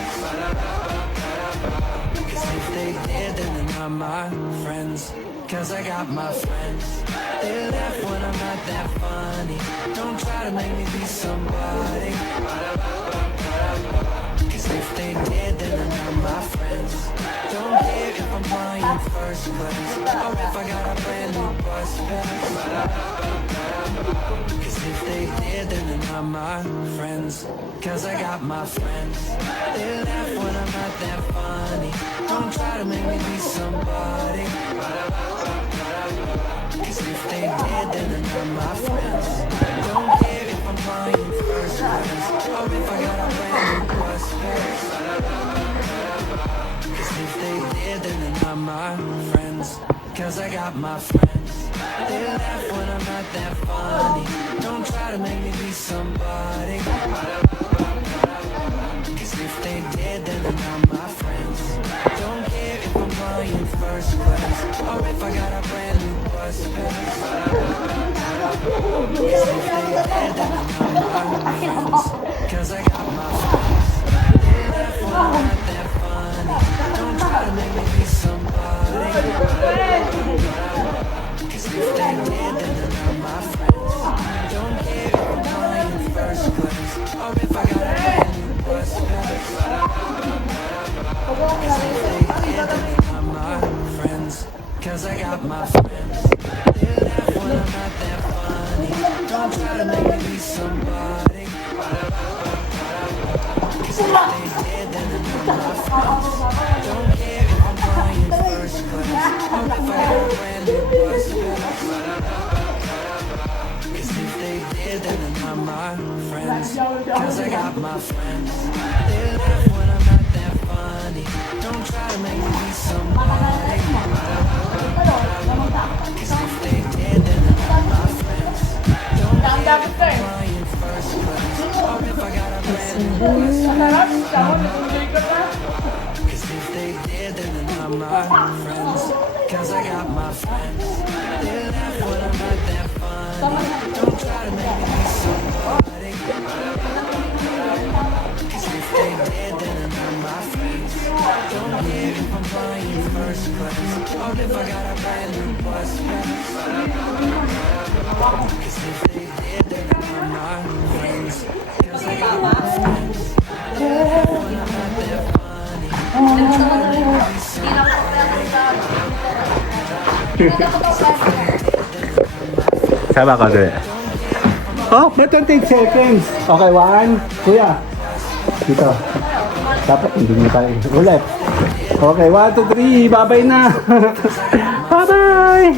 Cause if they did, then they're not my friends. Cause I got my friends. They laugh when I'm not that funny. Don't try to make me be somebody. Cause if they did, then they're not my friends. Don't care if I'm flying first class or if I got a brand new bus fare. Cause if they did, then they're not my friends. Cause I got my friends. They laugh when I'm not that funny. Don't try to make me be somebody. Cause if they did, then they're not my friends. Don't care if I'm flying first class or if I got a brand new bus fare. Cause if they did, then they're not my friends. Cause I got my friends. They laugh when I'm not that funny. Don't try to make me be somebody. Cause if they did, then they're not my friends. Don't care if I'm flying first class or if I got a brand new bus fare. Cause if they did, then they're not my friends. Cause I got my friends. They laugh when I'm not that funny. Don't try to make me be somebody. Cause if they did, then they're not my friends. Don't care if I'm flying first class or if I got a brand new bus fare. Cause if they did, then they're not my friends. Cause I got my friends. They laugh when I'm not that funny. Don't try to make me be somebody. Cause if they did, then they're not my friends. Don't care if I'm flying first class or if I got a brand new bus fare. Cause if they did, then they're not my friends. Cause I got my friends. They laugh when I'm not that funny. Don't try to make me be somebody. Cause if they did, then they're not my friends. Don't care if I'm flying first class or if I got a brand new bus fare. Cause if they did, then they're not my friends. Cause I got my friends. They laugh when I'm not that funny. Don't try to make me be somebody. Cause if they did, then they're not my friends. Don't care if I'm flying first class or if I got a brand new bus fare. Cause if they did, then they're not my friends. Cause I got my friends. They laugh when I'm not that funny. Don't try to make me be somebody. Sama ka doon. Oh, ba't 28 seconds? Okay, 1. Kuya. Dito. Dapat hindi mo tayo. Ulit. Okay, 1, 2, 3. Bye-bye na. Bye-bye.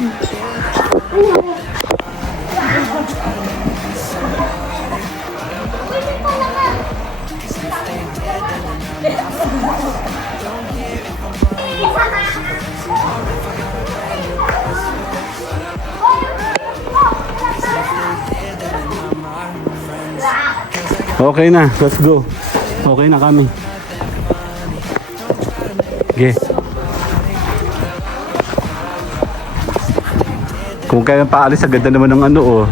Okay na, let's go. Okay na kami. Okay. Kung kaya paalis, agad na naman ng ano oh.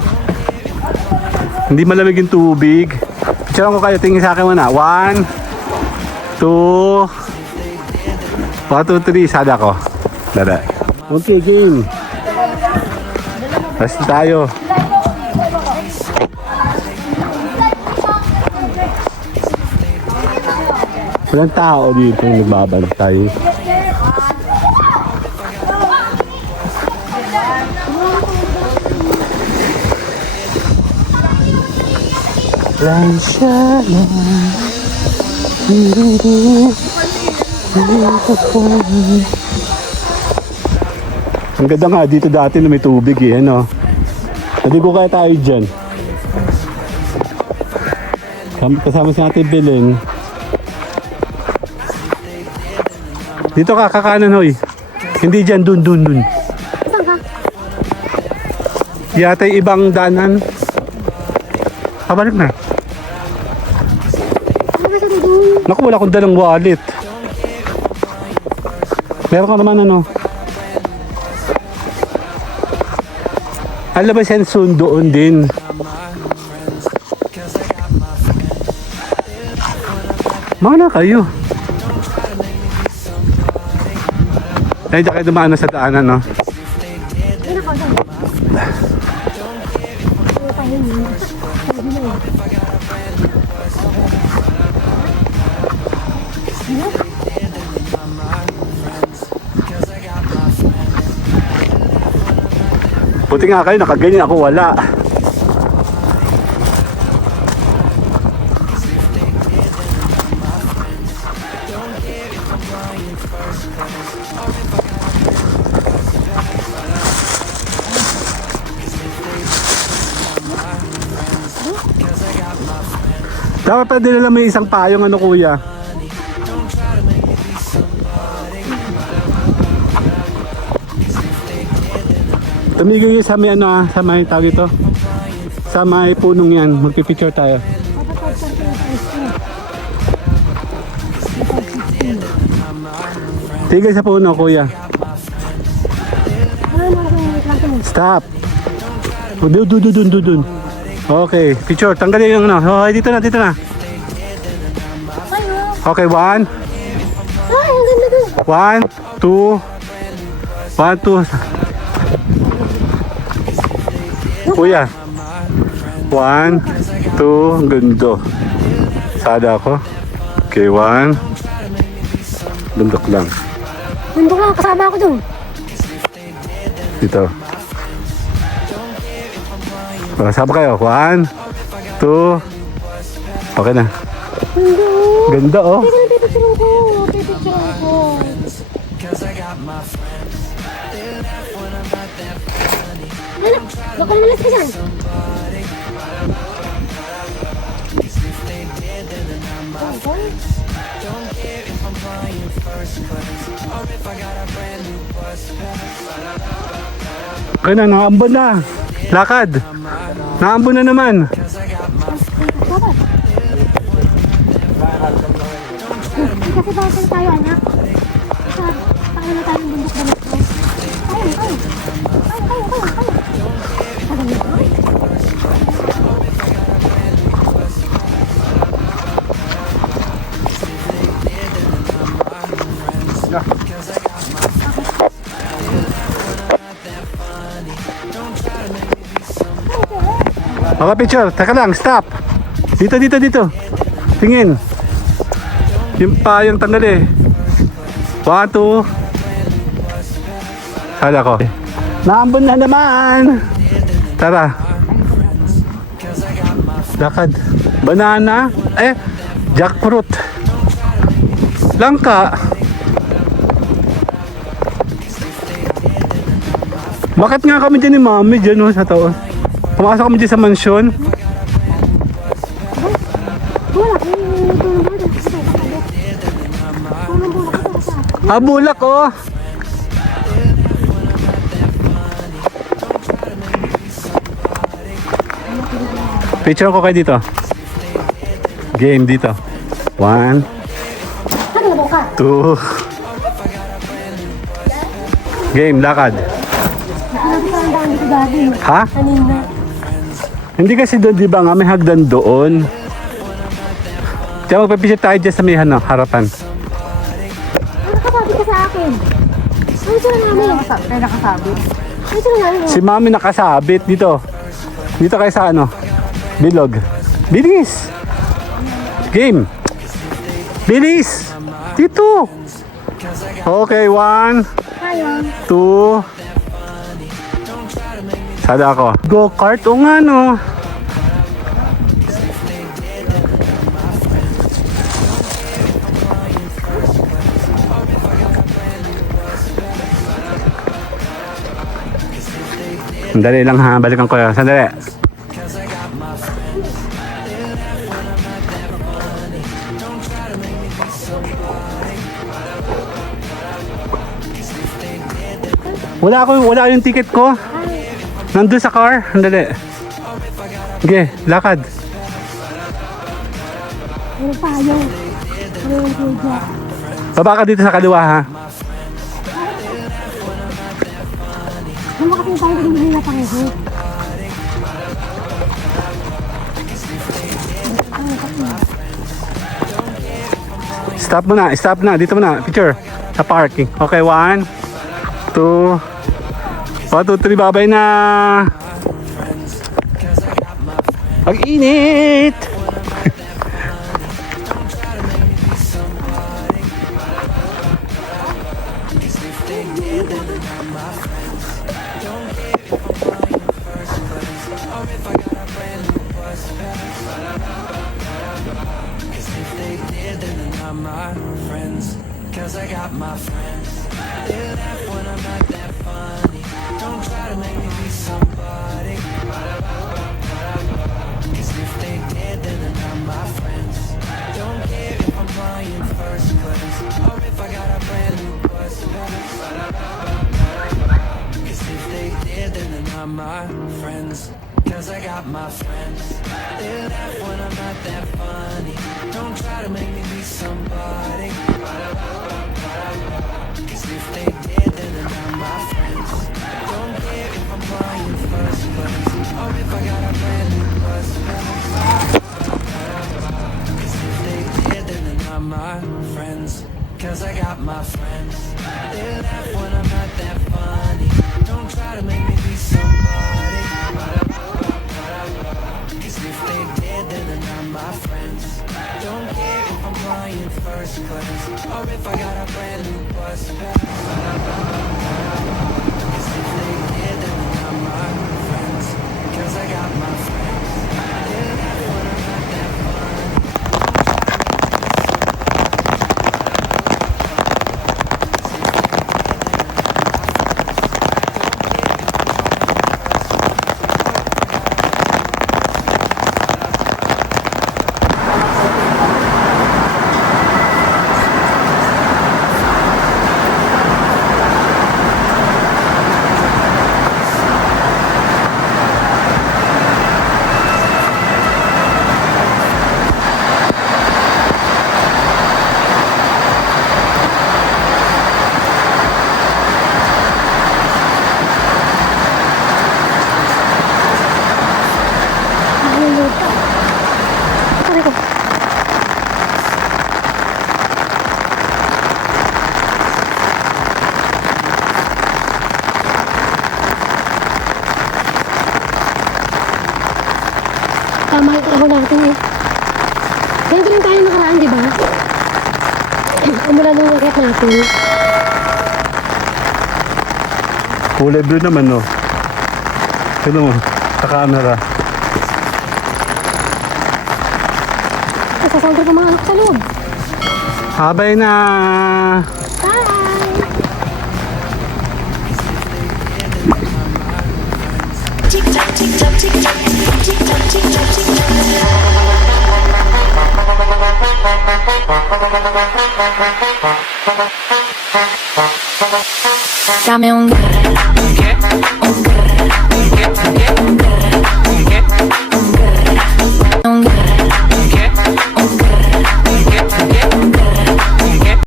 Hindi malamig yung tubig. Picturean ko kayo, tingin sa akin muna. 1, 2, 1, 2, 3, sada ko. Dada. Okay, game. Rest tayo. Walang tao dito yung nagbabantay. Ang ganda nga dito dati na may tubig eh, ano? Hindi ko kaya tayo dyan. Kasama si Ate Belen. Dito ka, kakanan hoy. Hindi dyan, dun. Saan ka? Yata yung ibang danan. Kabalik na. Saan doon? Naku, wala akong dalang wallet. Meron ka naman ano. Alam ba siya doon din. Mauna kayo. Ay, diyan kayo dumaan na sa daanan, no? Ayun ako, doon. Ayun tayo yun. Sabi na yun. Buti nga kayo, nakaganyan ako, wala. Dapat pa nila may isang payong ano kuya. Tumigil yun sa may ano sa may tawag ito. Sa may punong yan, magpipicture tayo. Tigil sa puno kuya. Stop. Dun. Okay, picture. Tanggalin yung ano. Okay, dito na. Okay, 1. Ay, ang ganda doon. 1, 2. 1, 2. Kuya. 1, 2. Ang ganda. Sada ako. Okay, 1. Bundok lang. Nandun ka, kasama ako doon. Dito. Sama kayo. 1, 2. Okay na. Nandun. Ganda oh. Teka na, pipicturean ko. Ano? Bakal malas ka dyan. Kaya na, nakaambon na. Lakad. Nakaambon na naman. Kasi bakit tayo, anak? Pakala na tayo ng bundok-bundok ko. Tayo. Okay, picture. Teka lang, stop. Dito. Tingin. Yung payong tanggal eh. 1, 2. Sada ko. Naambon na naman. Tara. Lakad. Banana. Jackfruit. Langka. Bakit nga kami dyan ni Mami dyan sa taon? Pumasok kami dyan sa mansyon. Wala, tulong ba? Tulong bulak ka sa Bulak oh. Picture ko kayo dito. Game dito. 1, Ano na ka? 2. Game, lakad. Sinabi ka ang daan dito dati. Ha? Kanina. Hindi kasi doon, di ba nga, may hagdan doon. Diyan magpapicture tayo dyan sa may harapan. Ano nakasabi ka sa akin? Ano sila namin? Kaya nakasabi. Ano sila namin? Si Mami nakasabit dito. Dito kayo sa bilog. Bilis! Game! Bilis! Dito! Okay, 1, Ayun. 2. Sada ako. Go-kart o nga no. Sandali lang ha, balikan ko yan. Sandali. Wala yung ticket ko. Nandun sa car. Sandali. Okay, lakad. Ano pa yun? Ano yung kuya? Baba ka dito sa kaliwa ha. Ano kasi tayo hindi na pareho? Stop muna, stop na. Dito muna, picture. Sa parking. Okay, 1, 2, 1, 2, 3, babay na. Pag-init! Cause I got my friends. They laugh when I'm not that funny. Don't try to make me be somebody. Cause if they did, then they're not my friends. Don't care if I'm flying first class or if I got a brand new bus pass. Cause if they did, then they're not my friends. Cause I got my friends. They laugh when I'm not that funny. Don't try to make me be somebody. Cause if they did, then they're not my friends. Don't care if I'm flying first class or if I got a brand new bus pass. Cause if they did, then they're not my friends. Cause I got my friends. They laugh when I'm not that funny. Don't try to make me be somebody. Cause if they did, then they're not my friends. Don't care if I'm flying first class or if I got a brand new bus pass. Cause if they did, then they're not my friends. Cause I got my friends. They laugh when I'm not that funny. Aray ko. Tama yung trabaho natin eh. Ganito rin tayo nakaraan, di ba? Umulan ng raket natin. Kulay blue naman, no? Tignan mo, sa camera. Nasasaldo ko mga anak sa loob. Habay na! Bye! Dame un